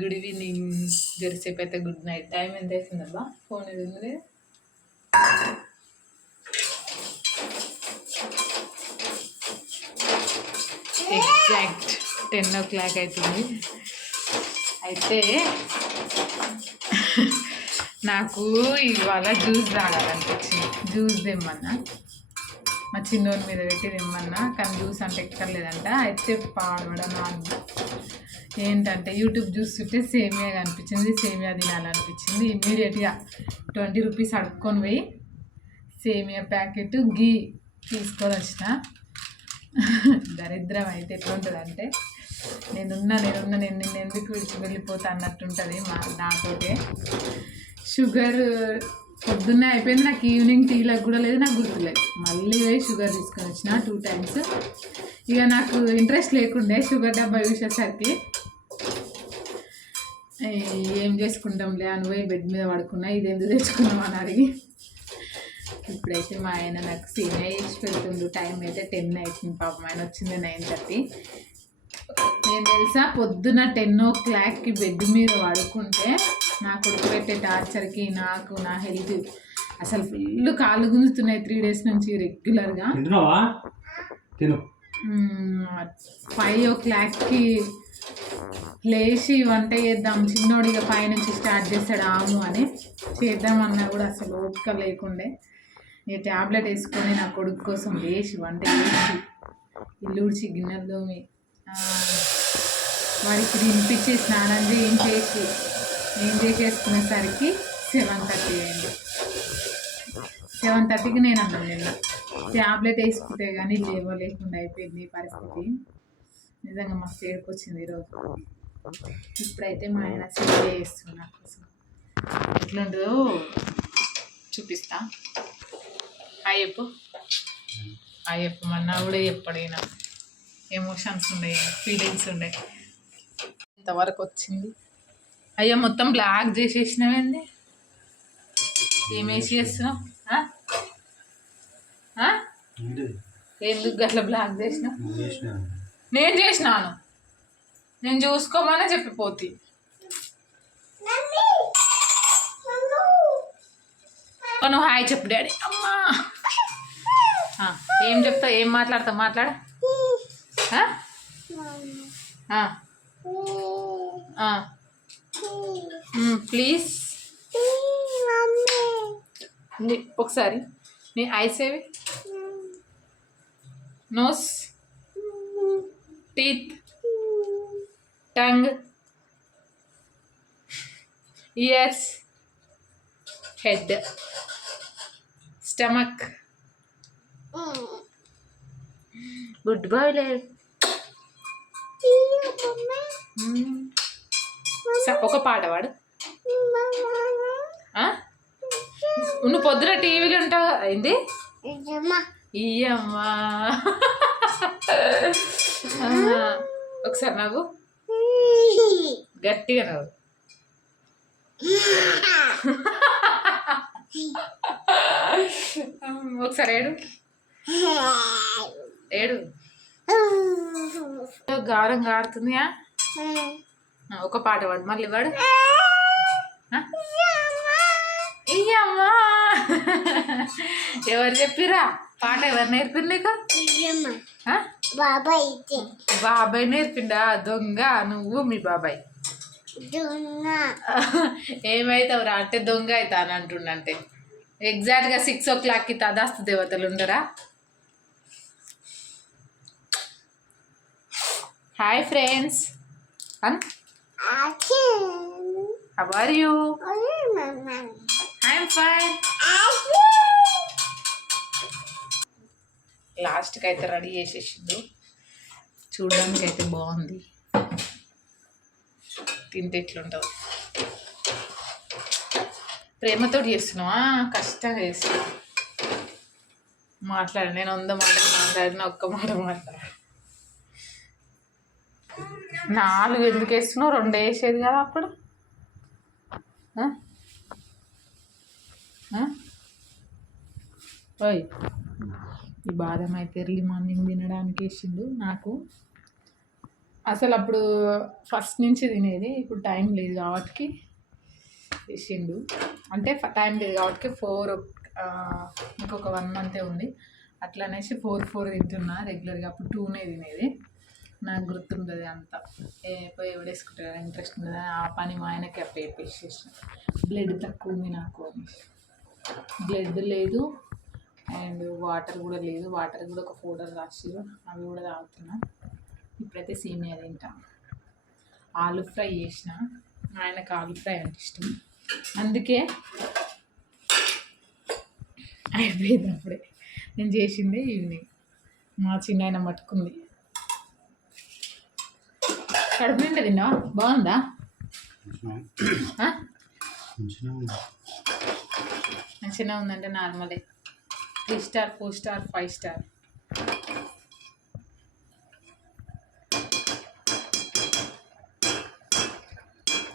Good evening. జరసేపు అయితే good night. Time ఎంత అవుతుందబ్బా? Phone ఏది ఉంది? ఎగ్జాక్ట్ 10 o'clock అవుతుంది. అయితే నాకు ఇవాళ జ్యూస్ తాగాలనిపించింది. జ్యూస్ తెమ్మన్నా, మా చిన్నోని మీద పెట్టి తెమ్మన్నా, కానీ జ్యూస్ అంటే ఎక్కర్లేదంట. అయితే పాడవడం ఏంటంటే యూట్యూబ్ చూస్తుంటే సేమియా కనిపించింది, సేమియా తినాలనిపించింది. ఇమ్మీడియట్గా 20 రూపీస్ అడుక్కొని పోయి సేమియా ప్యాకెట్ గీ తీసుకొని వచ్చిన. దరిద్రం అయితే ఎట్లుంటుందంటే నేను నిన్ను ఎందుకు విడిచి వెళ్ళిపోతా అన్నట్టుంటుంది నాతోటే. షుగర్ పొద్దున్నే అయిపోయింది, నాకు ఈవినింగ్ టీలకు కూడా లేదు, నాకు గుర్తులేదు. మళ్ళీ పోయి షుగర్ తీసుకొని వచ్చిన 2 times. ఇక నాకు ఇంట్రెస్ట్ లేకుండే షుగర్ డబ్బా చూసేసరికి ఏం చేసుకుంటాంలే అని పోయి బెడ్ మీద పడుకున్నా. ఇది ఎందుకు తెచ్చుకున్నాం అని అడిగి ఇప్పుడైతే మా ఆయన నాకు సేమియా వేసి పెడుతుండు. టైం అయితే 10 అవుతుంది. పాపం ఆయన వచ్చింది 9:30. నేను తెలుసా పొద్దున 10 o'clock బెడ్ మీద పడుకుంటే నా కొడుకు పెట్టే టార్చర్కి నాకు నా హెల్త్ అసలు ఫుల్ కాళ్ళు గుంజుతున్నాయి 3 days నుంచి రెగ్యులర్గా. 5 o'clock లేచి వంట చేద్దాం, చిన్నోడిగా పైనుంచి స్టార్ట్ చేస్తాడు ఆము అని చేద్దామన్నా కూడా అసలు ఓపిక లేకుండే. ఇక ట్యాబ్లెట్ వేసుకొని నా కొడుకు కోసం లేచి వంట చేసి ఇల్లు ఉడిచి గిన్నెలు తోమి వాడికి తినిపించి స్నానం చేయించేసి ఏం చేసేసుకునేసరికి 7:30 అయింది. 7:30కి నేను అన్నాను నిన్న ట్యాబ్లెట్ వేసుకుంటే కానీ లేకుండా అయిపోయింది పరిస్థితి. నిజంగా మస్తు ఏడుకొచ్చింది ఈరోజు. ఇప్పుడైతే మా ఆయన సేవ చేస్తున్నా కోసం ఎట్లుంటుందో చూపిస్తా. అయ్యప్పు మన్నా కూడా చెప్పడైనా ఎమోషన్స్ ఉండే, ఫీలింగ్స్ ఉండే. ఇంతవరకు వచ్చింది. అయ్యా మొత్తం బ్లాక్ చేసేసినావేంది? ఏమేసి చేస్తున్నావు? ఎందుకు అట్లా బ్లాక్ చేసినావు? నేను చేసినాను, నేను చూసుకోమనే చెప్పిపోతి. నువ్వు హాయ్ చెప్పు డాడీ. అమ్మా ఏం చెప్తావు? ఏం మాట్లాడతావు? మాట్లాడ ప్లీజ్. ఒకసారి నీ ఐస్ ఏవి? Nose, teeth, tongue, ears, head, stomach. Good boy లే. ఒక పాట పాడు. నువ్వు పొద్దున టీవీలో ఉంటావు. అయింది ఇయ్యమ్మా. ఒకసారి నవ్వు, గట్టిగా నవ్వు. ఒకసారి ఏడు ఏడు. గారం గారుతుంది. ఒక పాట పాడు, మళ్ళీ వాడు. ఇయ్యమ్మా. ఎవరు చెప్పిరా పాట? ఎవరు నేర్పిరు నీకు? బాబాయ్ నేర్పిండా? దొంగ నువ్వు మీ బాబాయ్. ఏమైతావురా అంటే దొంగ అవుతా అని అంటుండంటే ఎగ్జాక్ట్గా 6 o'clockకి తదాస్తు దేవతలు ఉండరా? Hi friends, how are you? I'm fine. లాస్ట్కి అయితే రెడీ చేసేసిండు. చూడడానికి అయితే బాగుంది, తింటే ఎట్లుంటుంది. ప్రేమతో చేస్తున్నావా? కష్టంగా చేస్తున్నా. మాట్లాడు, నేను 100 మాటలు మాట్లాడిన, ఒక్క మాట మాట్లాడు. 4 ఎందుకు వేస్తున్నావు? 2 వేసేది కదా అప్పుడు. ఓయ్, ఈ బాదం అయితే ఎర్లీ మార్నింగ్ తినడానికి వేసిండు. నాకు అసలు అప్పుడు ఫస్ట్ నుంచి తినేది, ఇప్పుడు టైం లేదు కాబట్టి చేసిండు. అంటే టైం లేదు కాబట్టి 4 ఇంకొక 1 మంతే ఉంది అట్లా అనేసి 4 తింటున్నా రెగ్యులర్గా. అప్పుడు 2నే తినేది. నాకు గుర్తుంటుంది అంతా. పోయి ఎవడేసుకుంటారు ఇంట్రెస్ట్ ఉండదు. ఆ పని మా ఆయనకి చెప్పేసేసిన. బ్లడ్ తక్కువ ఉంది నాకు అని. బ్లడ్ లేదు అండ్ వాటర్ కూడా లేదు. వాటర్ కూడా ఒక పౌడర్ రాసిరు, అవి కూడా తాగుతున్నా. ఇప్పుడైతే సేమియా తింటా. ఆలు ఫ్రై చేసిన, ఆయనకు ఆలు ఫ్రై అంటే ఇష్టం, అందుకే అయిపోయింది అప్పుడే. నేను చేసిందే ఈవినింగ్. మా చిన్న ఆయన మట్టుకుంది. కడుపు నిండా తిన్నా, బాగుందా? మంచిగా ఉందంటే నార్మలే. 3 స్టార్ 4 స్టార్ 5 స్టార్.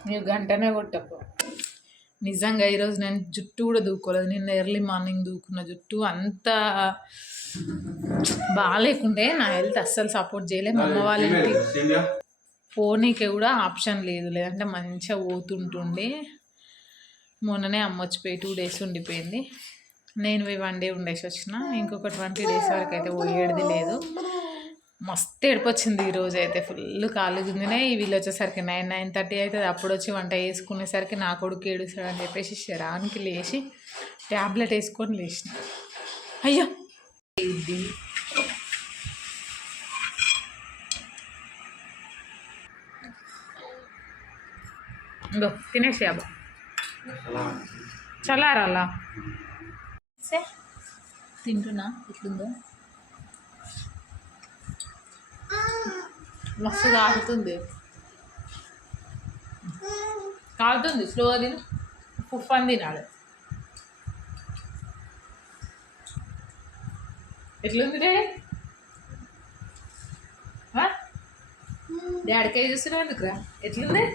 ನೀವು గంటనే కొట్టకు. నిజంగా ఈరోజు నేను జుట్టు కూడా దూకోలేదు. నిన్న ఎర్లీ మార్నింగ్ దూకున్న జుట్టు అంత బాగాలేకుంటే నా హెల్త్ అస్సలు సపోర్ట్ చేయలేదు. మా అమ్మ వాళ్ళ ఇంటికి పోనీకి కూడా ఆప్షన్ లేదు, లేదంటే మంచిగా పోతుంటుండే. మొన్ననే అమ్మ వచ్చిపోయి 2 డేస్ ఉండిపోయింది. నేను 1 డే ఉండేసి వచ్చిన. ఇంకొక 20 డేస్ వరకు అయితే పోయేది లేదు. మస్తు ఏడిపొచ్చింది ఈరోజు అయితే. ఫుల్ కాళ్ళు గుంజినాయి. వీళ్ళు వచ్చేసరికి 9-9:30 అవుతుంది. అప్పుడు వచ్చి వంట వేసుకునేసరికి నా కొడుకు ఏడుస్తాడు అని చెప్పేసి శరానికి లేచి ట్యాబ్లెట్ వేసుకొని లేచిన. అయ్యో ఇది ఇంకో తినేసి అబ్బా చల్లారాలా తింటున్నా. ఇట్లుందో మస్తు కాగుతుంది. కాగుతుంది, స్లోగా తిను. పుఫ్ అని తినాలి. ఎట్లుంది డాడీ? డాడీకాయ చూస్తున్నావు ఎందుకురా? ఎట్లుంది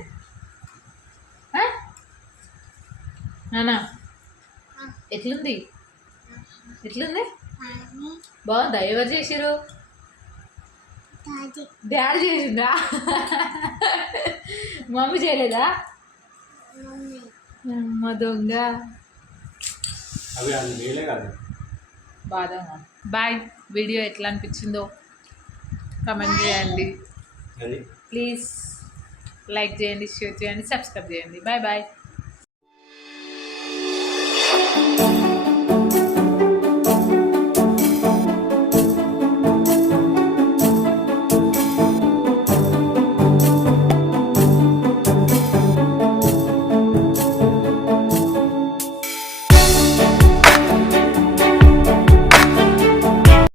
నానా? ఎట్లుంది? ఎట్లుంది? బాగుందా? ఎవరు చేసిరు? డాడీ చేసిందా? మమ్మీ చేయలేదా? మా దొంగ. బాదమా? బాయ్. వీడియో ఎట్లా అనిపించిందో కమెంట్ చేయండి ప్లీజ్. లైక్ చేయండి, షేర్ చేయండి, సబ్స్క్రైబ్ చేయండి. Bye bye.